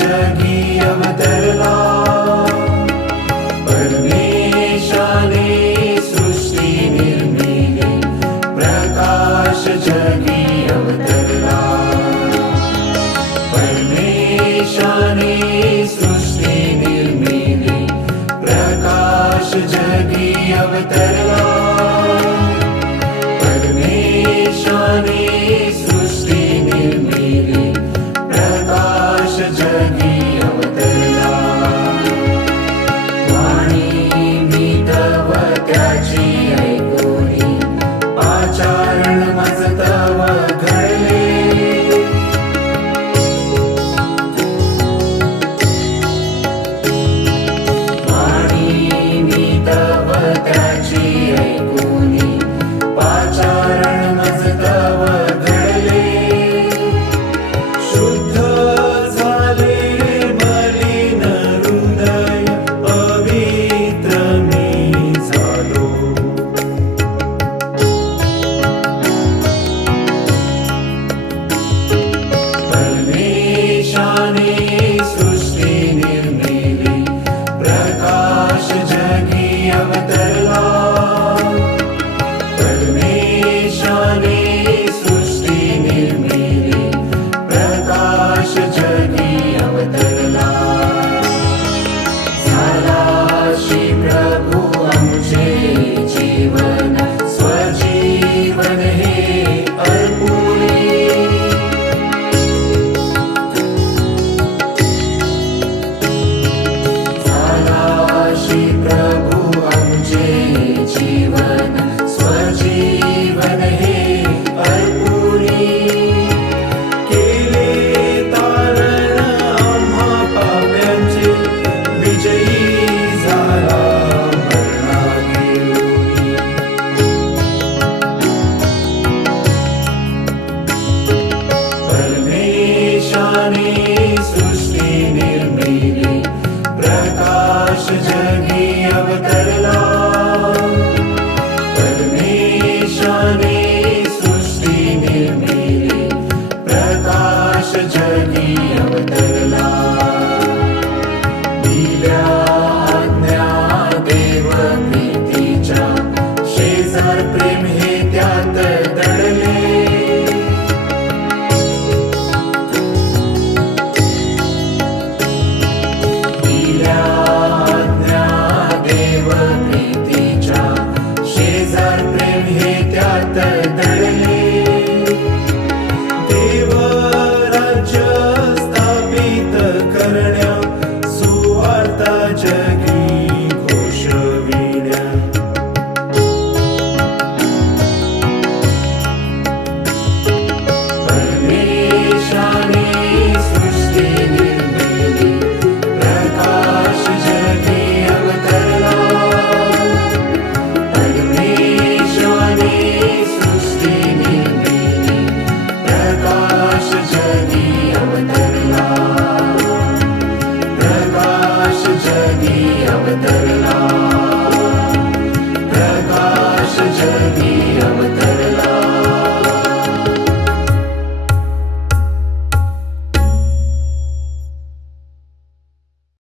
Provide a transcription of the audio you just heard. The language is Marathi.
जगी अवतर देव राज्य स्थापित करण्या जगी अवतरला